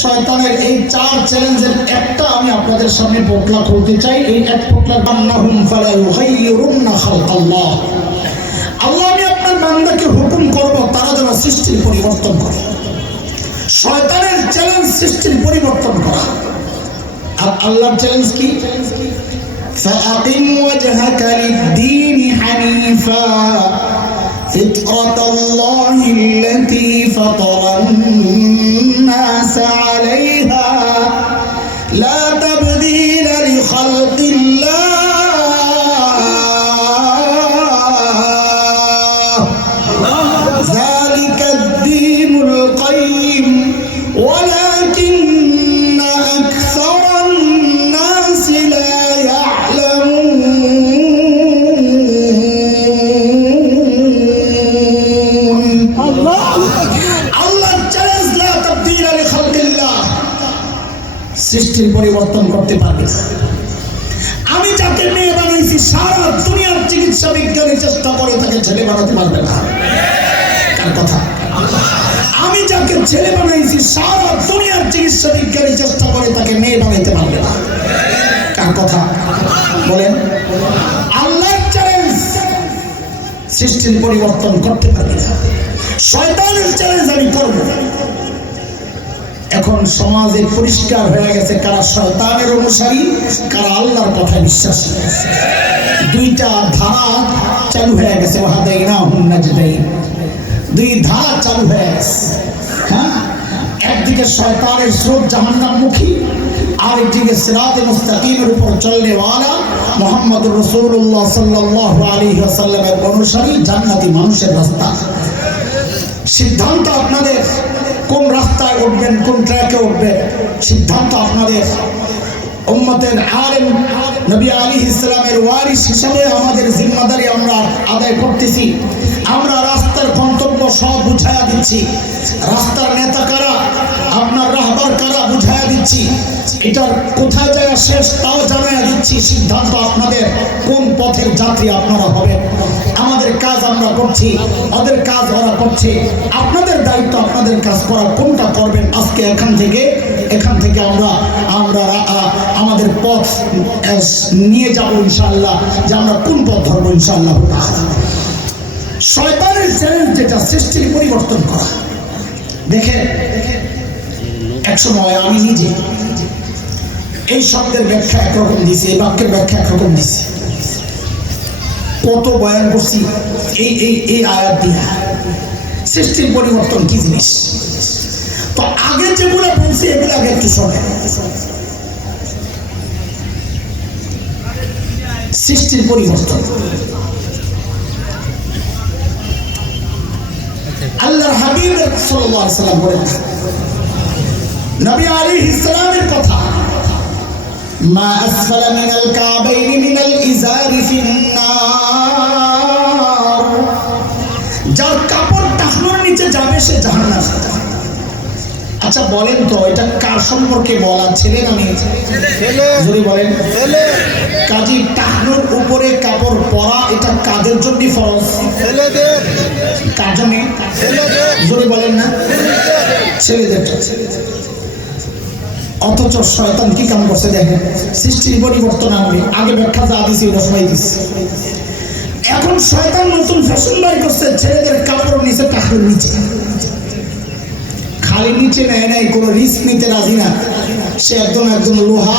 শয়তানের এই চার চ্যালেঞ্জের একটা আমি আপনাদের সামনে পোটলা খুলতে চাই। এই এক পোটলা বান্নাহুম ফালা ইউগাইয়িরুন্না খালকাল্লাহ। আল্লাহ, আমি আপনার বান্দাকে হুকুম করব তারা যেন সৃষ্টির পরিবর্তন করে। শয়তানের চ্যালেঞ্জ সৃষ্টির পরিবর্তন করা, আর আল্লাহর চ্যালেঞ্জ কি? ফাআকিম ওয়াজহাকা লিদ-দীন হানিফা ফিতরাতাল্লাহি আল্লাতী ফাতারান-নাস আলাইহা লা তাবদীলা লিখালকিল্লাহ যালিকা আদ-দীনুল কাইয়্যিম ওয়ালাকিন্না আকসারান-নাস লা সৃষ্টির পরিবর্তন করতে পারবে। আমি যাকে মেয়ে বানিয়েছি সারা দুনিয়ার চিকিৎসা বিজ্ঞানী চেষ্টা করে তাকে ছেলে বানাতে পারবে না। কার কথা? আমি যাকে ছেলে বানাইছি সারা দুনিয়ার চিকিৎসা বিজ্ঞানী চেষ্টা করে তাকে মেয়ে বানাইতে পারবে না। কার কথা বলেন? আল্লাহর চ্যালেঞ্জ সৃষ্টির পরিবর্তন করতে পারবে না। শয়তানের চ্যালেঞ্জ আমি করব। এখন সমাজে পরিষ্কার হয়ে গেছে কারা শয়তানের অনুসারী, কারা আল্লাহর কথায় বিশ্বাসী। দুইটা ধারা চালু হয়ে গেছে, ওয়াহাদাইনাহুন নাজদাইন। দুই ধারা চালু হয়ে গেছে। হ্যাঁ, একদিকে শয়তানের স্রোত জাহান্নামমুখী, আর একদিকে সিরাতে মুস্তাকিমের উপর চলনেওয়ালা মুহাম্মদুর রাসূলুল্লাহ সাল্লাল্লাহু আলাইহি ওয়াসাল্লামের অনুসারী জান্নাতি মানুষের রাস্তা। সিদ্ধান্ত আপনাদের, কোন রাস্তায় উঠবেন, কোন ট্র্যাকে উঠবেন, সিদ্ধান্ত আপনাদের। উম্মতের আলেম নবী আলাইহিস সালামের ওয়ারিস হিসাবে আমাদের জিম্মাদারি আমরা আদায় করতেছি। আমরা রাস্তার গন্তব্য সব বুঝাইয়া দিচ্ছি। রাস্তার নেতা কারা, আপনার রাহবার কারা বুঝাইয়া দিচ্ছি। এটার কোথায় যায় শেষ তাও জানাইয়া দিচ্ছি। সিদ্ধান্ত আপনাদের, কোন পথের যাত্রী আপনারা হবেন। আমাদের কাজ আমরা করছি, ওদের কাজ ওরা করছে। আপনাদের দায়িত্ব আপনাদের কাজ করা, কোনটা করবেন। আজকে এখান থেকে আমরা আমাদের পথ নিয়ে যাব ইনশাআল্লাহ, যে আমরা কোন পথ ধরবো ইনশাআল্লাহ। শয়তানের চ্যালেঞ্জ যেটা সৃষ্টির পরিবর্তন করা। দেখেন, একসময় আমি নিজে এই শব্দের ব্যাখ্যা একরকম দিছি, এই বাক্যের ব্যাখ্যা একরকম দিছি। কত বয়ান করছি এই আয়াত দিয়ে সৃষ্টির পরিবর্তন কি জিনিস। তো আগে যেগুলো বলছি এগুলো আগে একটু শোনেন। সৃষ্টির পরিবর্তন আল্লাহর হাবিব সাল্লাল্লাহু আলাইহি ওয়াসাল্লাম বলেন, নবী আলাইহিস সালামের কথা, মা আসফালা মিনাল কাবাইনি মিনাল ইজারি ফিন্নার। যার কাপড় টাকনোর নিচে যাবে সে জাহান্নামে। আচ্ছা বলেন তো, এটা কার সম্পর্কে বলা, ছেলে না মেয়ে? যদি বলেন কাজী টাকনোর উপরে কাপড় পরা এটা কাদের জন্য ফরজ? ছেলেদের। কার জন্য? যদি বলেন না, ছেলেদের। অথচ শয়তান কি কাম করছে দেখেন, সৃষ্টির পরিবর্তন আনবে। আগে ব্যাখ্যা যা দিছি ওটা সবাই দিচ্ছে। এখন শয়তান নতুন ফ্যাশন বাই করছে, ছেলেদের কাপড় নিচে টাকনোর নিচে। খালি নিচে নেয় নাই, কোনো রিস্ক নিতে রাজি না। সে একদম লোহা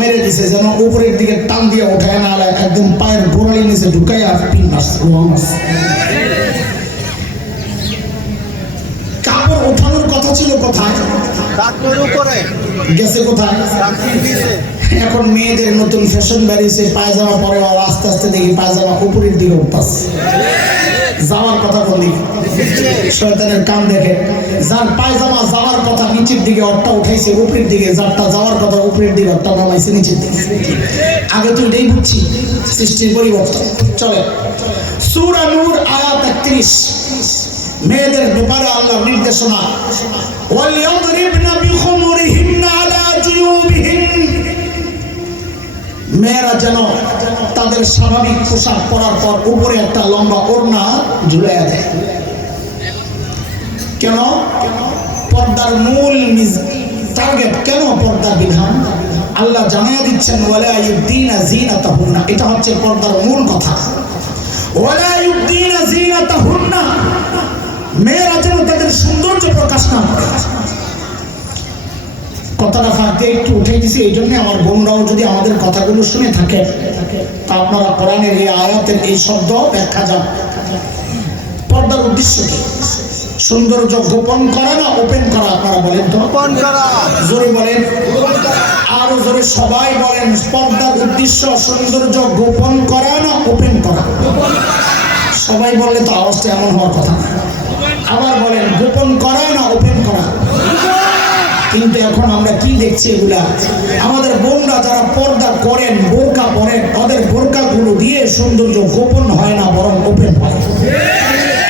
মেরে দিছে, যেন উপরের দিকে টান দিয়ে ওঠায় না, একদম পায়ের গোড়ালি নিচে ঢুকাই আর পিন মারছে। কাপড় ওঠানোর কথা ছিল কোথায়? গেছে কোথায়? এখন মেয়েদের নতুন ফ্যাশন বেরিয়েছে, পায়জামা পরে আস্তে আস্তে দেখি পায়জামা উপরের দিকে উঠতেছে। যাওয়ার কথা বলি, শয়তানের কান দেখে। যার পায়জামা যাওয়ার কথা নিচের দিকে ওরটা উঠাইছে উপরের দিকে, যারটা যাওয়ার কথা উপরের দিকে ওরটা নামাইছে নিচের দিকে। আগে তো এটাই বুঝছি, সৃষ্টির পরিবর্তন। চলে সূরা নূর আয়াত 31, মেয়েদের ব্যাপারে আল্লাহর নির্দেশনা, ওয়ালিয়াদরিবনা বিখুমুরিহিন্না আলা জুয়ুবিহিন। মেয়েরা যেন তাদের স্বাভাবিক পোশাক পরার পর উপরে একটা লম্বা ওড়না ঝুলাইয়া দেয়। কেন? পর্দার মূল টার্গেট কেন পর্দার বিধান? আল্লাহ জানাইয়া দিচ্ছেন ওয়ালা ইউবদিনা জিনাতাহুন্না, এটা হচ্ছে পর্দার মূল কথা। ওয়ালা ইউবদিনা জিনাতাহুন্না, মেয়েরা যেন তাদের সৌন্দর্য প্রকাশ না করে। কথাটা ফাঁক দিয়ে একটু উঠে গেছি, এই জন্য আমার বোনরাও যদি আমাদের কথাগুলো শুনে থাকে তা আপনারা কোরআনের এই আয়াতের এই শব্দ ব্যাখ্যা যান। পর্দার উদ্দেশ্য কি? সৌন্দর্য গোপন করা না ওপেন করা? আপনারা বলেন তো। গোপন করা। জোরে বলেন, আরো জোরে সবাই বলেন। পর্দার উদ্দেশ্য সৌন্দর্য গোপন করা না ওপেন করা? সবাই বললে তো আওয়াজটা এমন হওয়ার কথা না। আবার বলেন, গোপন করা না ওপেন করা? কিন্তু এখন আমরা কি দেখছি, এগুলা আমাদের বোনরা যারা পর্দা করেন, বোরকা পরেন, তাদের বোরকাগুলো দিয়ে সৌন্দর্য গোপন হয় না, বরং ওপেন হয়।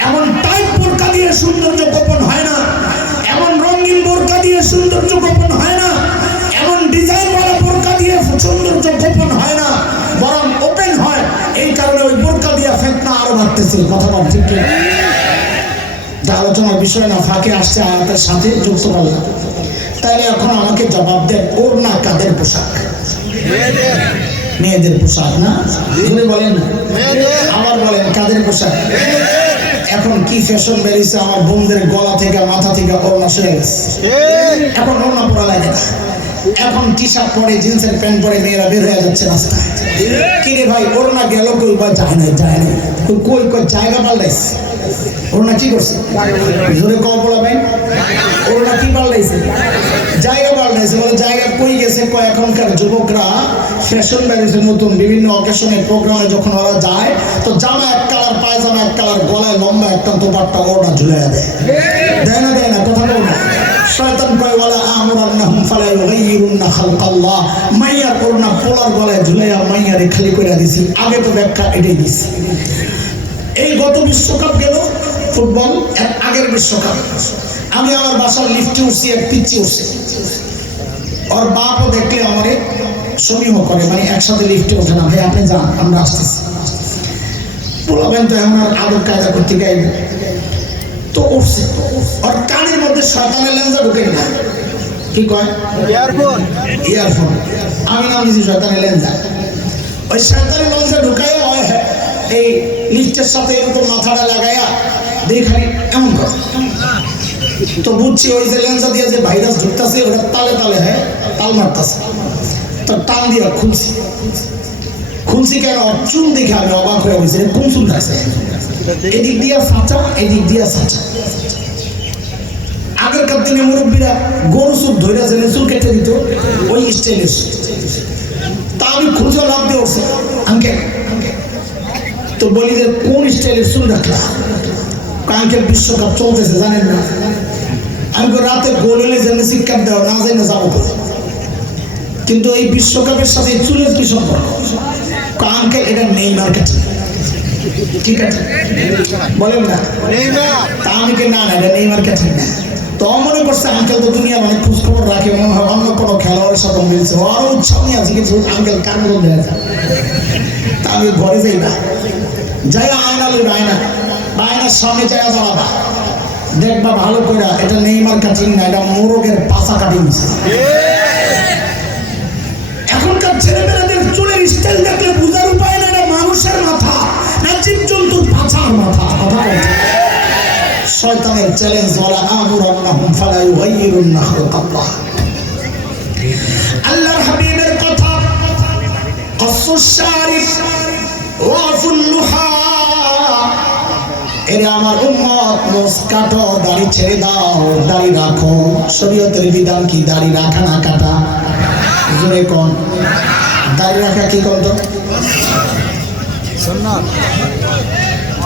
এমন টাইপ বোরকা দিয়ে সৌন্দর্য গোপন হয় না, এমন রঙিন বোরকা দিয়ে সৌন্দর্য গোপন হয় না, এমন ডিজাইনওয়ালা বোরকা দিয়ে সৌন্দর্য গোপন হয় না, বরং ওপেন হয়। এই কারণে ওই বোরকা দিয়ে ফিতনা আরো বাড়তেছে। কথা বল ঠিক কিনা? আলোচনার বিষয় না, ফাঁকে আসছে আয়াতের সাথে যুক্ত করলাম। তাইলে এখন আমাকে জবাব দেন, ওড়না কাদের পোশাক? মেয়েদের পোশাক না? বলেন না, আবার বলেন কাদের পোশাক? এখন কি ফ্যাশন বেরিয়েছে, আমার বোনদের গলা থেকে মাথা থেকে ওড়না সরে গেছে। এখন ওড়না পরা লাগে না, এখন টি শার্ট পরে জিন্সের প্যান্ট পরে মেয়েরা বের হয়ে যাচ্ছে রাস্তায়। কিরে ভাই, ওড়না গেল কই? বা যায় না, যায় না, কই কই জায়গা পাল্টাইছে। ওড়না কি করছে? জোরে কম বলাবেন, ওড়না কি পাল্টাইছে? জায়গা পাল্টাইছে। বলে জায়গা কই গেছে? কয় এখনকার যুবকরা ফ্যাশন বেরিয়েছে নতুন, বিভিন্ন অকেশনের প্রোগ্রামে যখন ওরা যায় তো জামা এক কালার, পায়জামা এক কালার, গলায় লম্বা একটা দোপাট্টা ওড়না ঝুলে দেয়। দেয় না? দেয় না? কথা বল না। শয়তান কয় ওয়ালা আমরান্নাহুম ফালা ইউগাইয়িরুন্না খালকাল্লাহ, মাইয়ার ওড়না পোলার গলায় ঝুলাইয়া মাইয়ারে খালি করে দিছি। আগে তো ব্যাখ্যা এটাই দিছি। এই গত বিশ্বকাপ গেল ফুটবল, এর আগের বিশ্বকাপ আমি আমার বাসার লিফটে উঠছি, এক পিচ্ছি উঠছি। ওর বাপও দেখলে আমারে সমীহ করে, মানে একসাথে লিফটে ওঠে না। ভাই আপনি যান, আমরা আসতেছি। বলবেন তো এখন আর আদর কায়দা করতে গাইবে তো উঠছে। ওর কানের মধ্যে শয়তানের লেন্সা ঢুকে না, কি কয়? ইয়ারফোন। ইয়ারফোন। আমি নাম দিয়েছি শয়তানের লেন্সা। ওই শয়তানের লেন্সা ঢুকাই এই লিফটের সাথে এরকম মাথাটা লাগাইয়া দেখানি এমন করে। তো বুঝছি ওই যে লেন্সা দিয়ে যে ভাইরাস ঢুকতেছে ওটা তালে তালে হ্যাঁ তাল মারতেছে। তো টান দিয়া খুলছি। খুলছি কেন? চুল দেখে আমি অবাক হয়ে গেছি, কোন চুল আছে? এদিক দিয়া ফাঁচা, এদিক দিয়া ফাঁচা। আগেরকার দিনে মুরব্বীরা গরু চুল ধরে জেনে চুল কেটে দিত, ওই স্টাইলের। তা আমি খুঁজে লাভ দিয়ে উঠছে আঙ্কেল। তো বলি যে কোন স্টাইলের চুল রাখলা? আঙ্কেল বিশ্বকাপ চলতেছে জানেন না? আমি রাতে গোল হলে জেনে শিক্ষা দেওয়া না জেনে যাবো, কিন্তু এই বিশ্বকাপের সাথে চুলের কি সম্পর্ক? আঙ্কেল এটা নেই মার্কেটিং। ঠিক আছে বলেন না? তা আমি কি না, এটা নেই মার্কেটিং না। তো মনে করছে আঙ্কেল তো দুনিয়া মানে খোঁজ খবর রাখে, মনে হয় অন্য কোনো খেলোয়াড়ের সাথে মিলছে, আরো উৎসাহ নিয়ে আছে কিছু আঙ্কেল কার মতো দেখা যায়। তা আমি ঘরে যাই না, যাই আয়না লইবা, আয়নার সামনে যাই দাঁড়াবা, দেখবা ভালো করে এটা নেইমার কাটিং না, এটা মোরগের পাশা কাটিং। এখনকার ছেলেমেয়েদের চুলের স্টাইল দেখলে বুঝার উপায় না এটা মানুষের মাথা না জীবজন্তুর পাছার মাথা। কথা বলছে শয়তানের চ্যালেঞ্জ, ওয়ালা আমরান্নাহুম ফালা ইউগাইয়িরুন্না খালকাল্লাহ। আল্লাহর হাবিবের কথা, কাসসুশ শারিফ ওয়াফুল লুহা। এরে আমার উম্মত, মোস কাটো, দাড়ি ছেড়ে দাও, দাড়ি রাখো। শরীয়তের বিধান কি? দাড়ি রাখা না কাটা? জোরে কোন? দাড়ি রাখা কি কোন? তো সুন্নাত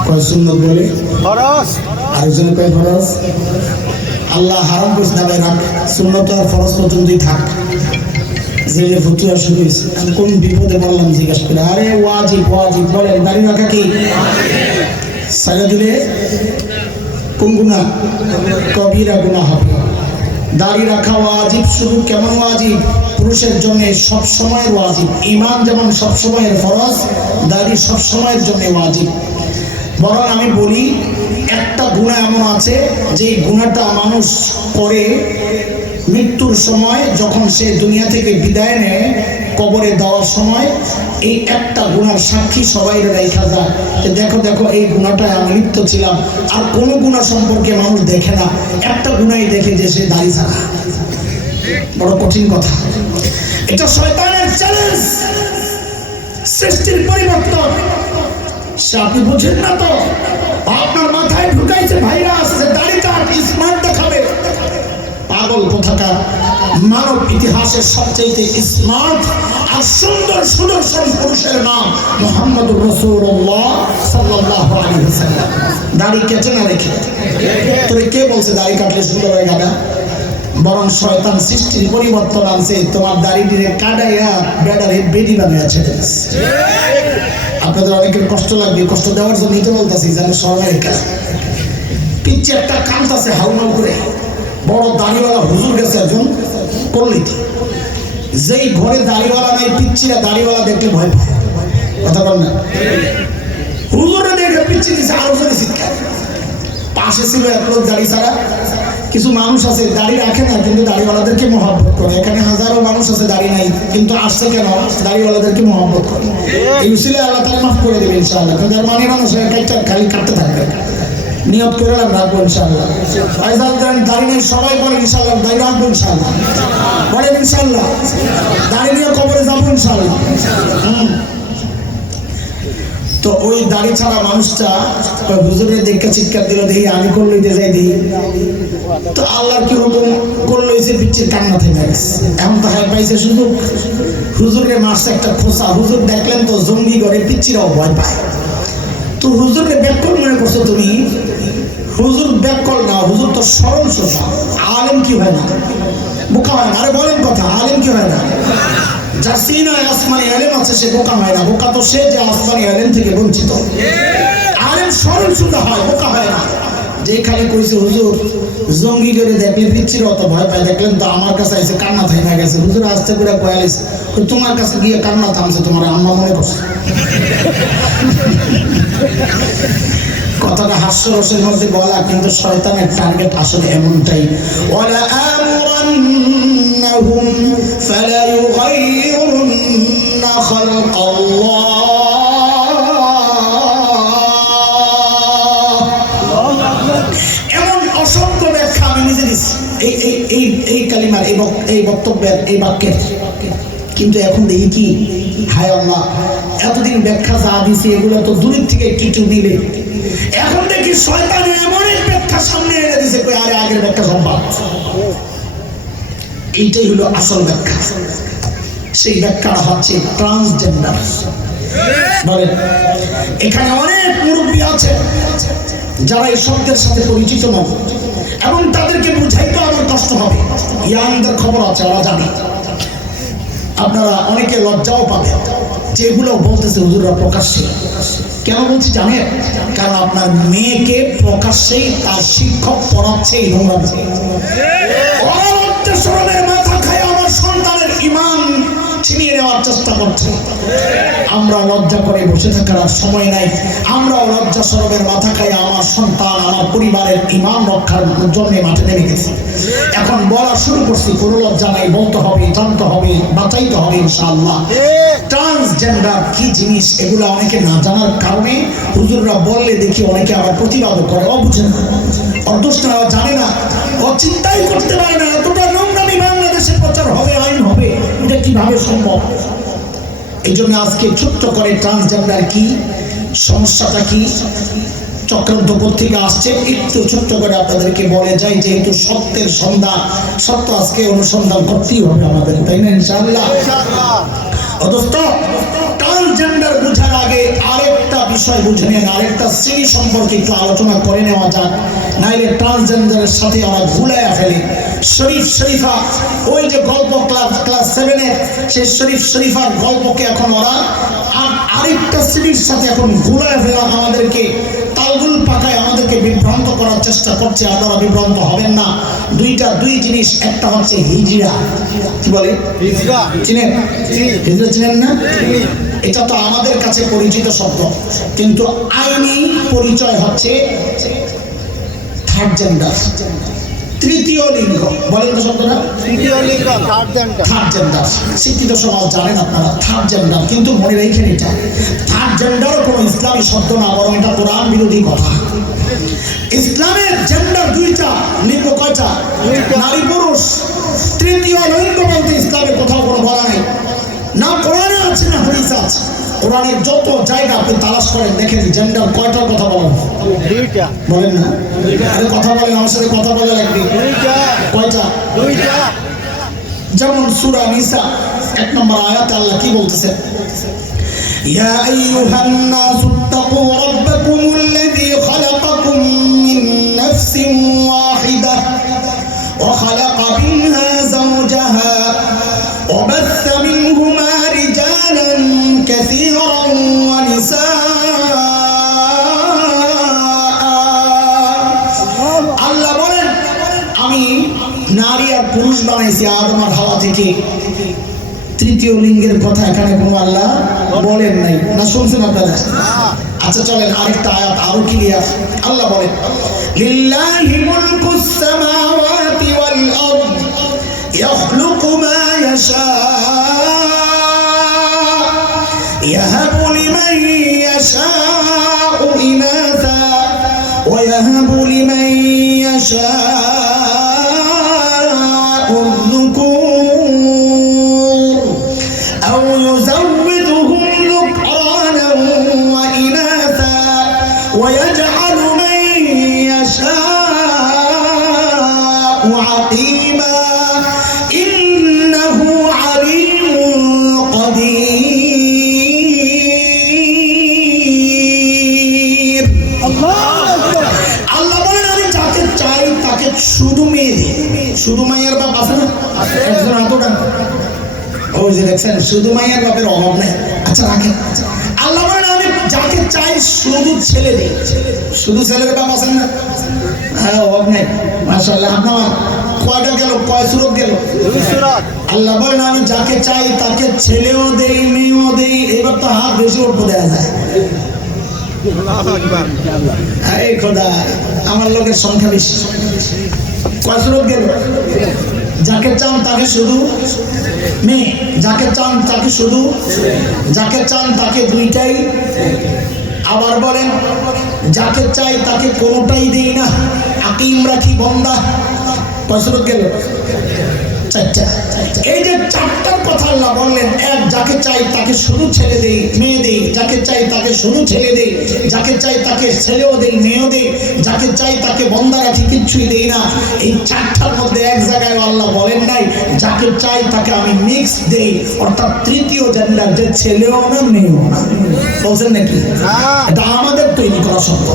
কয়, সুন্নাত বলে ফরজ, আরেকজন কয় ফরজ। আল্লাহ হারাম করছে না ভাই, রাখ। সুন্নাত আর ফরজ পর্যন্তই থাক। জেলে ফতুয়া শুরু হয়েছে, আমি কোন বিপদে বললাম জিজ্ঞাসা করে। আরে ওয়াজিব, ওয়াজিব বলেন। দাড়ি রাখা কি? সাজা দিলে কোন গুনাহ? কবিরা গুনাহ হবে। দাড়ি রাখা ওয়াজিব। শুধু কেমন ওয়াজিব? পুরুষের জন্য সব সময়ের ওয়াজিব। ঈমান যেমন সব সময়ের ফরজ, দাড়ি সব সময়ের জন্য ওয়াজিব। বরং আমি বলি, একটা গুনাহ এমন আছে যে গুনাহটা মানুষ করে মৃত্যুর সময় যখন সে দুনিয়া থেকে বিদায় নেয়, কবরে দেওয়ার সময় এই একটা গুনার সাক্ষী সবাই রেখা যায় যে দেখো দেখো এই গুনাটায় আমি লিপ্ত ছিলাম। আর কোনো গুনাহ সম্পর্কে মানুষ দেখে না, একটা গুনাই দেখে যে সে দাড়ি ছাড়া। বড় কঠিন কথা। এটা শয়তানের চ্যালেঞ্জ, সৃষ্টির পরিবর্তন। সে আপনি বুঝেন না তো, আপনার মাথায় ঢুকাইছে ভাইরাস যে দাড়ি কাট, স্মার্ট দেখাবে। পাগল কোথাকার। মানব ইতিহাসের সবচেয়ে স্মার্ট আর সুন্দর সুদর্শন পুরুষের নাম মুহাম্মদুর রাসূলুল্লাহ সাল্লাল্লাহু আলাইহি ওয়াসাল্লাম। দাড়ি কেটে না রেখে। তোরে কে বলছে দাড়ি কাটলে সুন্দর হয়ে যাবে? বরং শয়তান সৃষ্টির পরিবর্তন আনছে, তোমার দাড়িটিরে কাটাইয়া বেড়ারে বেডি বানিয়ে ছেড়ে দিচ্ছে। আপনাদের অনেকের কষ্ট লাগবে, কষ্ট দেওয়ার জন্য নিতে বলতেছি যেন সবাই পিচ্ছে একটা কাঁদতেছে হাউমাউ করে। বড় দাড়িওয়ালা হুজুর গেছে একজন পল্লীতে, যেই ঘরে দাড়িওয়ালা নাই পিচ্ছিরা দাড়িওয়ালা দেখলে ভয় পায়। কথা বল না? হুজুরে দেখে পিচ্ছি দিচ্ছে, আরো জোরে চিৎকার। পাশে ছিল এক লোক দাড়ি ছাড়া। কিছু মানুষ আছে দাড়ি রাখে না কিন্তু দাড়িওয়ালাদেরকে মহব্বত করে। এখানে হাজারো মানুষ আছে দাড়ি নাই কিন্তু আসছে কেন? দাড়িওয়ালাদেরকে মহব্বত করে। এই উসিলে আল্লাহ তাআলা মাফ করে দেবে ইনশাআল্লাহ। কিন্তু আর মানে মানুষ খালি কাটতে থাকবে। নিয়ত করে রাখবো ইনশাআল্লাহ। ফায়সাল দাড়ি নেই সবাই বলেন ইনশাআল্লাহ, দাড়ি রাখবো ইনশাআল্লাহ, বলেন ইনশাআল্লাহ। দাড়ি নিয়ে কবরে যাবো ইনশাআল্লাহ। তো ওই দাড়ি ছাড়া মানুষটা হুজুরের দেখে চিৎকার দিল, দেখি আমি করলে যাই দিই। তো আল্লাহর কি হুকুম করলো, এসে পিচ্ছির কান্না থেকে গেছে। এখন তো হাই পাইছে শুধু হুজুরের মারছে একটা খোসা। হুজুর দেখলেন তো জঙ্গি করে পিচ্ছিরাও ভয় পায়। তো হুজুরকে ব্যাককল মনে করছো তুমি? হুজুর ব্যাককল না, হুজুর তো সরল সোজা। আলেম কি হয় না? বোকা হয় না? আরে বলেন কথা, আলেম কি হয় না? যার সিনায় আসমানি আলেম আছে সে বোকা হয় না। বোকা তো সে যে আসমানি আলেম থেকে বঞ্চিত। আলেম সরল সোজা হয়, বোকা হয় না। যেখানে কইছে হুজুর জঙ্গি করে দেখলে পিচ্ছির অত ভয় পায়, দেখলেন তো আমার কাছে এসে কান্না থাইমা গেছে। হুজুর আসতে করে কয়ালিস তোমার কাছে গিয়ে কান্না থামছে, তোমার আম্মা মনে করছে। কথাটা হাস্যরসের মধ্যে বলা, কিন্তু শয়তানের টার্গেট আসলে এমনটাই। ওয়ালা আমরান্নাহুম ফালা ইউগাইয়িরুন্না খালকাল্লাহ। এমন অসংখ্য ব্যাখ্যা আমি নিজে দিচ্ছি এই কালিমার, এই বক্তব্যের, এই বাক্যের। কিন্তু এখন দেখি কি, হায় আল্লাহ, এতদিন ব্যাখ্যা যা দিছি এগুলো তো দূরের থেকে একটু নিলে, এখন দেখি শয়তান এমন এক ব্যাখ্যা সামনে এনে দিছে, আরে আগের ব্যাখ্যা সম্ভব। এইটাই হলো আসল ব্যাখ্যা। সেই ব্যাখ্যাটা হচ্ছে ট্রান্সজেন্ডার। বলেন, এখানে অনেক মুরব্বী আছে যারা এই শব্দের সাথে পরিচিত নয় এবং তাদেরকে বুঝাইতে আমার কষ্ট হবে। ইয়াংদের খবর আছে, ওরা জানে। আপনারা অনেকে লজ্জাও পাবেন যে এগুলো বলতেছে হুজুররা প্রকাশ্যে। কেন বলছি জানেন? কারণ আপনার মেয়েকে প্রকাশ্যেই তার শিক্ষক পড়াচ্ছে এই নোংরা। মাথা খায় আমার সন্তানের ঈমান ছিনিয়ে নেওয়ার চেষ্টা করছে। আমরা লজ্জা করে বসে থাকার আর সময় নাই। আমরাও লজ্জা সরবের মাথা খাই আমার সন্তান, আমার পরিবারের ঈমান রক্ষার জন্য মাঠে নেমে গেছে। এখন বলা শুরু করছি, কোনো লজ্জা নাই, বলতে হবে, জানতে হবে, বাঁচাইতে হবে ইনশাআল্লাহ। ট্রান্সজেন্ডার কি জিনিস এগুলো অনেকে না জানার কারণে হুজুররা বললে দেখি অনেকে আবার প্রতিবাদ করে। অবুঝে না, অদোষটা জানে না, ও চিন্তাই করতে পারে না এতটা নোংরামি বাংলাদেশে প্রচার হবে, আইন হবে, এটা কিভাবে সম্ভব? এই জন্য আজকে ছোট্ট করে ট্রান্সজেন্ডার কি, সমস্যাটা কি, চক্রান্ত পত্রিকা আসছে, একটু ছোট্ট করে আপনাদেরকে বলে যাই। যেহেতু সত্যের সন্ধান, সত্য আজকে অনুসন্ধান করতেই হবে আমাদের, তাই না? ইনশাআল্লাহ। অদস্ত ট্রান্সজেন্ডার বুঝার আগে আরেকটা বিষয় বুঝে নেন, আরেকটা শ্রেণী সম্পর্কে একটু আলোচনা করে নেওয়া যাক, নাইলে ট্রান্সজেন্ডারের সাথে আমরা ভুলাইয়া ফেলি। শরীফ শরীফা, ওই যে গল্প ক্লাস 7-এর সেই শরীফ শরীফার গল্পকে এখন ওরা আরেকটা শ্রেণীর সাথে এখন ভুলাইয়া ফেলা, আমাদেরকে তালগুল পাকায় আমাদেরকে বিভ্রান্ত করার চেষ্টা করছে। আপনারা বিভ্রান্ত হবেন না। দুই জিনিস, একটা হচ্ছে হিজরা। কি বলে হিজরা? চিনেন? হিজরা চিনেন না? এটা তো আমাদের কাছে পরিচিত শব্দ, কিন্তু আইনি পরিচয় হচ্ছে থার্ড জেন্ডার। তৃতীয় লিঙ্গ, বলেন তো শব্দটা? তৃতীয় লিঙ্গ, থার্ড জেন্ডার। থার্ড জেন্ডার শিক্ষিত সমাজ জানেন আপনারা থার্ড জেন্ডার, কিন্তু মনে রেখেন এটা থার্ড জেন্ডারও কোনো ইসলামী শব্দ না, বরং এটা কোরআন বিরোধী কথা। ইসলামের জেন্ডার দুইটা, লিঙ্গ কয়টা? নারী পুরুষ। তৃতীয় লিঙ্গ বলতে ইসলামে কোথাও কোনো বলা নেই, না কোরআনে আছে না হাদিসে আছে। কোরআনের যত জায়গা আপনি তালাশ করেন দেখেন জেন্ডার কয়টার কথা বলেন? দুইটা। বলেন না? আরে কথা বলেন, আমার সাথে কথা বলে লাগবে। দুইটা। কয়টা? দুইটা। যেমন সূরা নিসা 1 নম্বর আয়াতে আল্লাহ কি বলতেছেন? ইয়া আইয়ুহান নাসু তাকু রাব্বাকুমুল্লাযী খালাকাকুম মিন নাফসিন ওয়াহিদাহ ওয়া খালাকা মিনহা যাওজাহা ওয়া বাথা মিনহুমা রিজালান কাসীরান ওয়া নিসাআ। আল্লাহ বলেন আমি নারী আর পুরুষ বানাইছি আদম আর হাওয়া থেকে। তৃতীয় লিঙ্গের কথা এখানে কোনো আল্লাহ বলেন নাই, না শুনছেন আপনারা? আচ্ছা চলেন আরেকটা আয়াত আরো ক্লিয়ার। আল্লাহ বলেন লিল্লাহি মুলকুস সামাওয়াতি ওয়াল আরদ ইয়াখলুকু মা ইয়াশা ইয়াহাবু লিমান ইয়াশাউ ইনাসা ওয়া ইয়াহাবু লিমান ইয়াশাউ الذكور أو يزودهم ذكرانا وإناثا ويجعل من يشاء عقيما إنه عليم قدير। আল্লাহ বলেন আমি যাকে চাই তাকে শুধু মেয়ে দিই। শুধু মায়ের বাপ আছে না? একজন এতটা ওই যে দেখছেন শুধু মায়ের বাপের অভাব নেই। আচ্ছা রাখেন, আল্লাহ বলেন আমি যাকে চাই শুধু ছেলে দিই। শুধু ছেলের বাপ আছেন না? হ্যাঁ অভাব নেই মাশাআল্লাহ। আপনার কয়টা গেল, কয় সুরত গেল? আল্লাহ বলেন আমি যাকে চাই তাকে ছেলেও দেই মেয়েও দেই। এবার তো হাত বেশি উঠবো দেওয়া যায়। এই খোদা আমার লোকের সংখ্যা বেশি। কয় সুরত গেল? যাকে চান তাকে শুধু মেয়ে, যাকে চান তাকে শুধু, যাকে চান তাকে দুইটাই। আবার বলেন যাকে চাই তাকে কোনোটাই দেই না, আকিম রাখি বন্দা। কয় সুরত গেল? চারটা। এই যে চারটার কথা আল্লাহ বললেন, এক যাকে চাই তাকে শুধু ছেলে দেই মেয়ে দেই, যাকে চাই তাকে শুধু ছেলে দেই, যাকে চাই তাকে ছেলেও দেই মেয়েও দেই, যাকে চাই তাকে বন্দা রাখি কিচ্ছুই দেই না। এই চারটার মধ্যে এক জায়গায় আল্লাহ বলেন নাই যাকে চাই তাকে আমি মিক্স দেই, অর্থাৎ তৃতীয় জেন্ডার, যে ছেলেও না মেয়েও না। বলছেন নাকি? এটা আমাদের তৈরি করা শব্দ,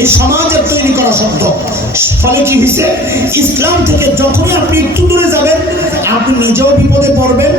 এই সমাজের তৈরি করা শব্দ। ফলে কি হয়েছে, ইসলাম থেকে যখনই আপনি একটু দূরে যাবেন আপনি নিজেও বিপদে পড়বেন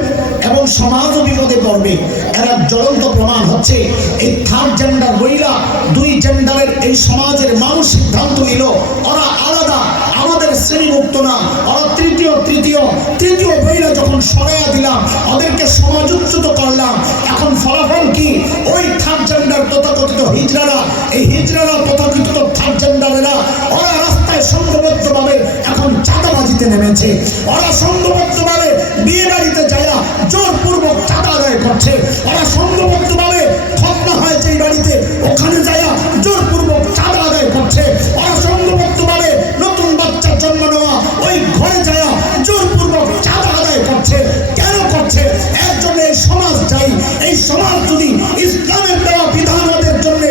এবং সমাজও বিপদে পড়বে। এর এক জ্বলন্ত প্রমাণ হচ্ছে এই থার্ড জেন্ডার বইলা দুই জেন্ডারের এই সমাজের মানুষ সিদ্ধান্ত নিল ওরা আলাদা, আমাদের শ্রেণীভুক্ত না, ওরা তৃতীয় তৃতীয় তৃতীয় বইলা যখন সরাইয়া দিলাম ওদেরকে সমাজোচ্যুত করলাম। এখন ফলাফল কি? ওই থার্ড জেন্ডার তথাকথিত হিজড়ারা, এই হিজড়ারা তথাকথিত থার্ড জেন্ডারেরা ওরা রাস্তায় সংঘবদ্ধভাবে এখন চাঁদাবাজিতে নেমেছে। ওরা সংঘবদ্ধভাবে বিয়ে বাড়িতে যায়া জোরপূর্বক চাঁদা আদায় করছে। ওরা সংঘবদ্ধভাবে খতনা হয়েছে এই বাড়িতে, ওখানে যায়া জোরপূর্বক চাঁদা আদায় করছে। ওরা সংঘবদ্ধভাবে নতুন বাচ্চার জন্ম নেওয়া ওই ঘরে যায়া জোরপূর্বক চাঁদা আদায় করছে। কেন করছে? এর জন্য এই সমাজ চাই। এই সমাজ যদি ইসলামের দেওয়া বিধান ওদের জন্য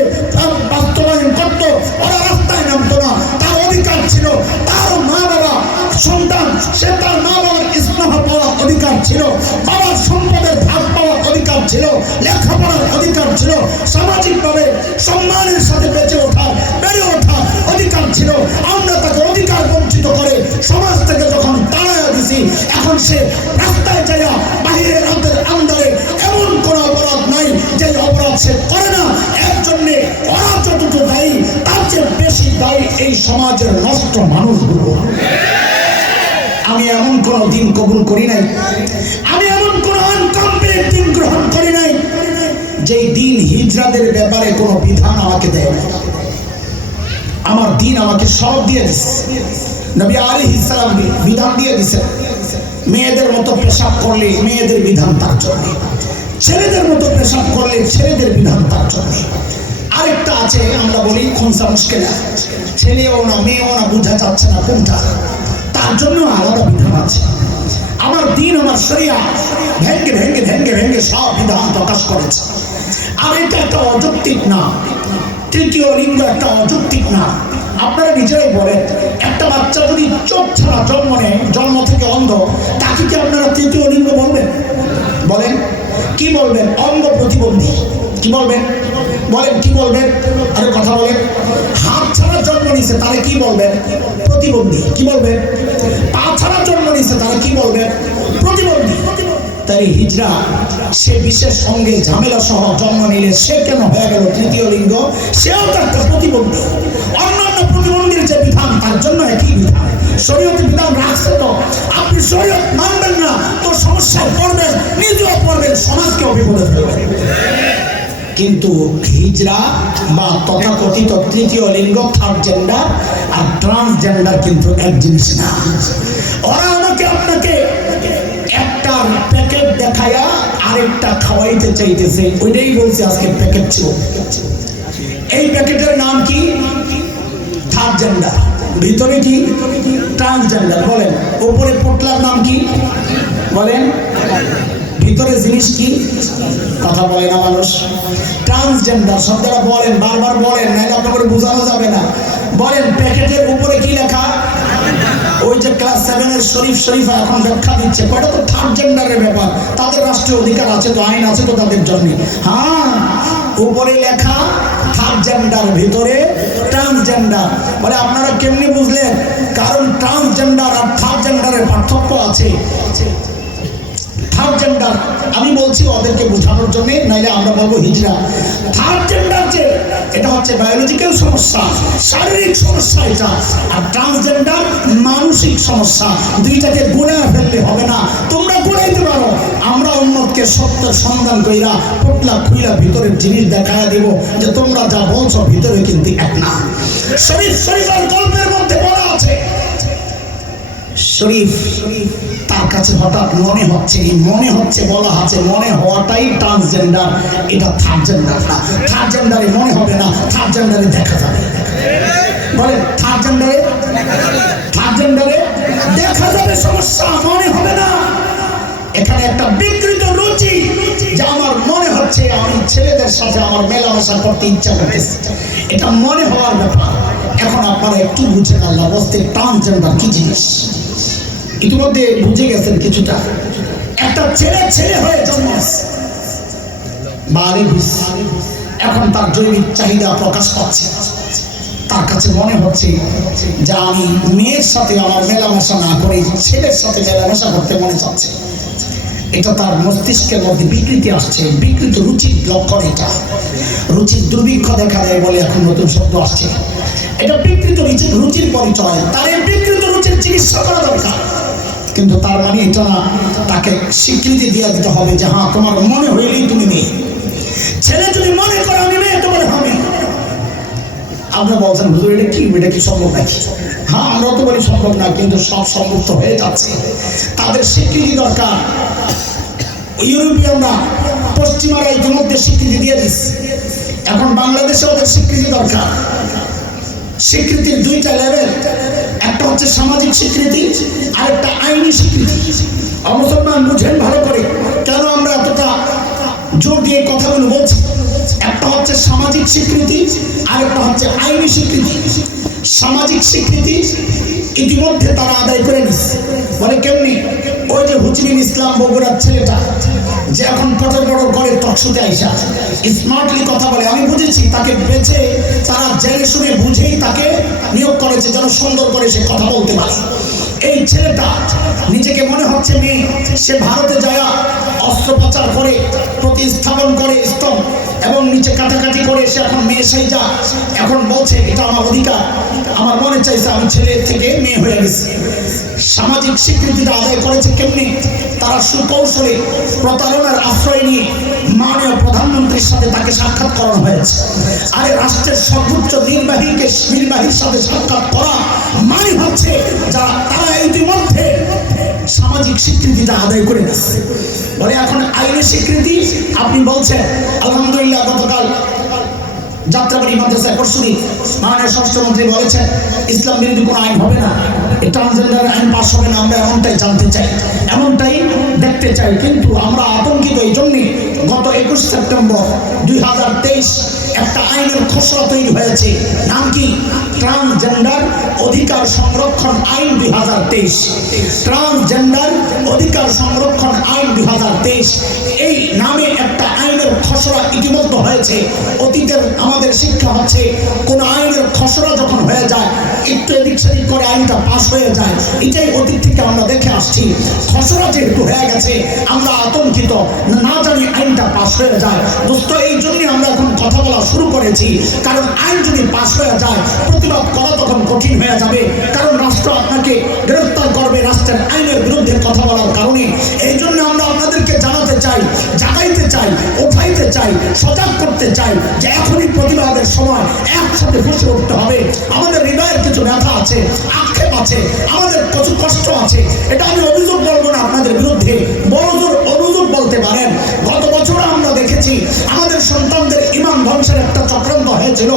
বাস্তবায়ন করতো ওরা রাস্তায় নামতো না। তার অধিকার ছিল, তার মা বাবা সন্তান, সে তার মা বাবার স্নেহ পাওয়ার অধিকার ছিল, বাবার সম্পদের ভাগ পাওয়ার অধিকার ছিল, লেখাপড়ার অধিকার ছিল, সামাজিকভাবে সম্মানের সাথে বেঁচে ওঠার বেড়ে ওঠার অধিকার ছিল। আমরা তাকে অধিকার বঞ্চিত করে সমাজ থেকে যখন তাড়াইয়া দিছি, এখন সে রাস্তায় যাইয়া বাহিরের আন্দারে এমন কোন অপরাধ নাই যে অপরাধ সে করে না। এর জন্যে ওরা যতটুকু দায়ী তার চেয়ে বেশি দায়ী এই সমাজের নষ্ট মানুষগুলো। আমি এমন কোন দিন কবুল করি নাই, আমি এমন কোন আনকমপ্লিট দিন গ্রহণ করি নাই যেই দিন হিজড়াদের ব্যাপারে কোনো বিধান আমাকে দেয় না। আমার দিন আমাকে সব দিয়ে দিচ্ছে। নবী আলাইহিস সালাম বিধান দিয়ে দিয়েছেন, মেয়েদের মতো পেশাব করলে মেয়েদের বিধান তার জন্য, ছেলেদের মতো পেশাব করলে ছেলেদের বিধান তার জন্য। আরেকটা আছে, আমরা বলি খুনসা মুশকিলা, ছেলেও না মেয়েও না, বোঝা যাচ্ছে না কোনটা, তার জন্য আলাদা বিধান আছে। আমার দিন, আমার শরিয়া ভেঙ্গে ভেঙ্গে ভেঙ্গে ভেঙ্গে সব বিধান প্রকাশ করেছে। আর এটা একটা অযৌক্তিক না, তৃতীয় লিঙ্গ একটা অযৌক্তিক না। আপনারা নিজেরাই বলেন, একটা বাচ্চা যদি চোখ ছাড়া জন্ম নেয়, জন্ম থেকে অন্ধ, তাকে কি আপনারা তৃতীয় লিঙ্গ বলবেন? বলেন, কি বলবেন? অঙ্গ প্রতিবন্ধী। কি বলবেন? বলেন, কি বলবেন? আরে কথা বলেন। হাত ছাড়া জন্ম নিছে, তাহলে কি বলবেন? প্রতিবন্ধী। কি বলবেন? পা ছাড়া জন্ম নিছে, তাহলে কি বলবেন? প্রতিবন্ধী। তাই হিজড়া সে বিশেষ অঙ্গে ঝামেলা সহ জন্ম নিলে সে কেন হয়ে গেল তৃতীয় লিঙ্গ? সেও তো একটা প্রতিবন্ধী। অন্যান্য প্রতিবন্ধীর যে বিধান, তার জন্য একই বিধান। শরীয়তের বিধান রাখছে তো, আপনি শরীয়ত মানবেন না তো সমস্যায় পড়বেন, নিজেও পড়বেন, সমাজকেও বিপদে ফেলবেন। কিন্তু হিজড়া বা তথাকথিত তৃতীয় লিঙ্গ, থার্ড জেন্ডার আর ট্রান্সজেন্ডার কিন্তু এক জিনিস না। ওরা আমাকে আপনাকে একটা প্যাকেট দেখায়া আরেকটা খাওয়াইতে চাইতেছে, ওইটাই বলছে আজকে প্যাকেট ছিল। এই প্যাকেটের নাম কি? থার্ড জেন্ডার, ভিতরে কি? ট্রান্সজেন্ডার। বলেন, উপরে পোটলার নাম কি? বলেন, ভিতরে জিনিস কি? কথা বলে না মানুষ। ট্রান্সজেন্ডার শব্দটা বলেন, বারবার বলেন, নাহলে আপনাকে বোঝানো যাবে না। বলেন, প্যাকেটের উপরে কি লেখা? ওই যে ক্লাস 7 এর শরীফা এখন ব্যাখ্যা দিচ্ছে, কয়টা তো থার্ড জেন্ডারের ব্যাপার, তাদের রাষ্ট্রীয় অধিকার আছে তো, আইন আছে তো তাদের জন্য। হ্যাঁ, উপরে লেখা থার্ড জেন্ডার, ভিতরে ট্রান্সজেন্ডার। বলে আপনারা কেমনি বুঝলেন? কারণ ট্রান্সজেন্ডার আর থার্ড জেন্ডারের পার্থক্য আছে। থার্ড জেন্ডার আমি বলছি ওদেরকে বোঝানোর জন্য, নাইলে আমরা বলবো হিজড়া। থার্ড জেন্ডার যে, এটা হচ্ছে বায়োলজিক্যাল সমস্যা, শারীরিক সমস্যা এটা। আর ট্রান্সজেন্ডার মানসিক সমস্যা। দুইটাকে গুণায় ফেললে হবে না। তোমরা গুণাইতে পারো, আমরা উন্মতকে সত্যের সন্ধান কইরা পোটলা খুইলা ভিতরের জিনিস দেখায় দেব যে তোমরা যা বলছো ভিতরে কিন্তু এক না। শরীফের গল্পের মধ্যে বলা আছে, শরীফ তার কাছে হঠাৎ মনে হচ্ছে বলা আছে, মনে হওয়াটাই ট্রান্সজেন্ডার, এটা থার্ড জেন্ডার না। থার্ড জেন্ডারে মনে হবে না, থার্ড জেন্ডারে দেখা যাবে। বলে, থার্ড জেন্ডারে দেখা যাবে, সমস্যা, মনে হবে না। এখানে একটা বিকৃত রুচি, যে আমার মনে হচ্ছে আমি ছেলেদের সাথে আমার মেলামেশা করতে ইচ্ছা করতেছে, এটা মনে হওয়ার ব্যাপার। এখন আপনারা একটু বুঝে আল্লাহ বলতে ট্রান্সজেন্ডার কি জিনিস ইতিমধ্যে বুঝে গেছেন কিছুটা। একটা ছেলে হয়ে জন্মেছে, এখন তার জৈবিক চাহিদা প্রকাশ পাচ্ছে। তার কাছে মনে হচ্ছে যে আমি মেয়ের সাথে আমার মেলামেশা না করে ছেলের সাথে মেলামেশা করতে মনে চাচ্ছে। এটা তার মস্তিষ্কের মধ্যে বিকৃতি আসছে, বিকৃত রুচির লক্ষণ। এটা রুচির দুর্ভিক্ষ দেখা দেয় বলে এখন নতুন শব্দ আসছে। এটা বিকৃত রুচির পরিচয়। তার এই বিকৃত রুচির চিকিৎসা করা দরকার। কিন্তু তার মানে এটা না, তাকে স্বীকৃতি দিয়ে দিতে হবে যে হ্যাঁ, তোমার মনে হইলেই তুমি মেয়ে। ছেলে যদি মনে করে আমি মেয়ে, তোমার হবে। আপনারা বলছেন হুজুর এটা কি সম্ভব নাকি? হ্যাঁ, আমরা তো বলি সম্ভব না, কিন্তু সব সম্ভব তো হয়ে যাচ্ছে। তাদের স্বীকৃতি দরকার। ইউরোপিয়ানরা, পশ্চিমারা ইতিমধ্যে স্বীকৃতি দিয়ে দিচ্ছে, এখন বাংলাদেশে ওদের স্বীকৃতি দরকার। স্বীকৃতির দুইটা লেভেল, একটা হচ্ছে সামাজিক স্বীকৃতি, আর একটা আইনি স্বীকৃতি। মুসলমান বুঝেন ভালো করে কেন আমরা এতটা জোর দিয়ে কথাগুলো বলছি। একটা হচ্ছে সামাজিক স্বীকৃতি, আর একটা হচ্ছে আইনি স্বীকৃতি। সামাজিক স্বীকৃতি ইতিমধ্যে তারা আদায় করে নিচ্ছে। বলে কেমনি? ওই যে হুজরিন ইসলাম বগুড়ার ছেলেটা যে এখন পটর করে টকশোতে আইসা স্মার্টলি কথা বলে, আমি বুঝেছি তাকে বেছে তারা জেনে শুনে বুঝেই তাকে নিয়োগ করেছে যেন সুন্দর করে সে কথা বলতে পারে। এই ছেলেটা নিজেকে মনে হচ্ছে মেয়ে, সে ভারতে যায় অস্ত্রোপচার করে প্রতিস্থাপন করে স্তম্ভ এবং নিচে কাটাকাটি করে সে এখন মেয়ে সাইজা এখন বলছে এটা আমার অধিকার, আমার মনে চাইছে আমি ছেলের থেকে মেয়ে হয়ে গেছি। সামাজিক স্বীকৃতিটা আদায় করেছে কেমনি? তারা সুকৌশলে প্রতারণার আশ্রয় নিয়ে মাননীয় প্রধানমন্ত্রীর সাথে তাকে সাক্ষাৎ করানো হয়েছে। আর রাষ্ট্রের সর্বোচ্চ নির্বাহীর সাথে সাক্ষাৎ করা মানে হচ্ছে তারা ইতিমধ্যে সামাজিক স্বীকৃতিটা আদায় করে গেছে। বলে এখন আইনের স্বীকৃতি আপনি বলছেন আলহামদুলিল্লাহ। গতকাল যাত্রাবাড়ি মাদ্রাসায় পরশুদিন মাননীয় স্বরাষ্ট্রমন্ত্রী বলেছেন ইসলাম বিরোধী কোনো আইন হবে না, ট্রান্সজেন্ডার আইন পাস হবে না। আমরা এমনটাই জানতে চাই, এমনটাই দেখতে চাই। কিন্তু আমরা আতঙ্কিত এই জন্যে গত 21 সেপ্টেম্বর 2023 একটা আইনের খসড়া তৈরি হয়েছে। নাম কি? ট্রান্সজেন্ডার অধিকার সংরক্ষণ আইন 2023। ট্রান্সজেন্ডার অধিকার সংরক্ষণ আইন 2023 এই নামে একটা আইনের খসড়া ইতিমধ্যে হয়েছে। অতীতের আমাদের শিক্ষা হচ্ছে কোন আইনের খসড়া যখন হয়ে যায় একটু এদিক সেদিক করে আইনটা পাস হয়ে যায়, এটাই অতীত থেকে আমরা দেখে আসছি। খসড়া যেহেতু হয়ে গেছে আমরা আতঙ্কিত, না জানি আইনটা পাস হয়ে যায়। দোস্ত এই জন্যই আমরা এখন কথা বলা শুরু করেছি, কারণ আইন যদি পাস হয়ে যায় প্রতিবাদ করা তখন কঠিন হয়ে যাবে। কারণ রাষ্ট্র আপনাকে গ্রেফতার করবে রাষ্ট্রের আইনের বিরুদ্ধে কথা বলার কারণে। এই জন্য আমরা আপনাদেরকে জানাতে চাই, জাগাইতে চাই, উঠাইতে চাই, সজাগ করতে চাই যে এখনই প্রতিবাদের সময় একসাথে ফুসে উঠতে হবে। আমাদের হৃদয়ের কিছু ব্যথা আছে, আক্ষেপ আছে, আমাদের কিছু কষ্ট আছে। এটা আমি অভিযোগ বলবো না আপনাদের বিরুদ্ধে, বড়জোর অভিযোগ বলতে পারেন। গত বছর আমরা দেখেছি আমাদের সন্তানদের ইমান ধ্বংসের একটা চক্রান্ত হয়েছিল।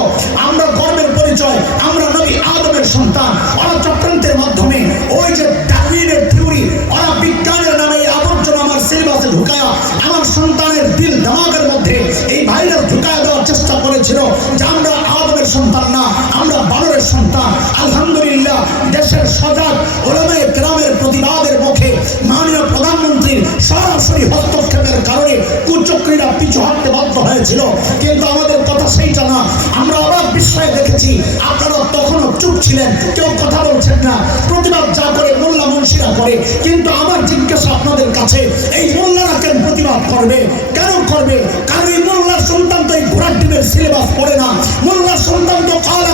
আমরা গর্বের পরিচয়, আমরা নবী আদমের সন্তান। ওরা চক্রান্তের মাধ্যমে ওই যে ডারউইনের থিওরি, ওরা বিজ্ঞানের নামে এই আবর্জনা আমার সিলেবাসে ঢুকায়া আমার সন্তানের দিল দামাগের মধ্যে এই ভাইরাস ঢুকায়া দেওয়ার চেষ্টা করেছিল যে আমরা আদমের সন্তান না, আমরা বানরের সন্তান। আলহামদুলিল্লাহ দেশের সজাগ ওলামায়ে কেরামের প্রতিবাদের মুখে মাননীয় প্রধানমন্ত্রীর সরাসরি হস্তক্ষেপের কারণে কুচক্রীরা পিছু হাঁটতে বাধ্য হয়েছিল। কিন্তু আমাদের কথা সেইটা না। আমরা অবাক বিস্ময়ে দেখেছি আপনারা তখনও চুপ ছিলেন, কেউ কথা বলছেন না। প্রতিবাদ যা করে মোল্লা মুন্সিরা করে। কিন্তু আমার জিজ্ঞাসা আপনাদের কাছে, এই মোল্লারা কেন প্রতিবাদ করবে? কেন করবে? কারণ এই মোল্লার সন্তান তো এই ঘোড়ার ডিমের সিলেবাস পড়ে না। মোল্লার সন্তান তো কালা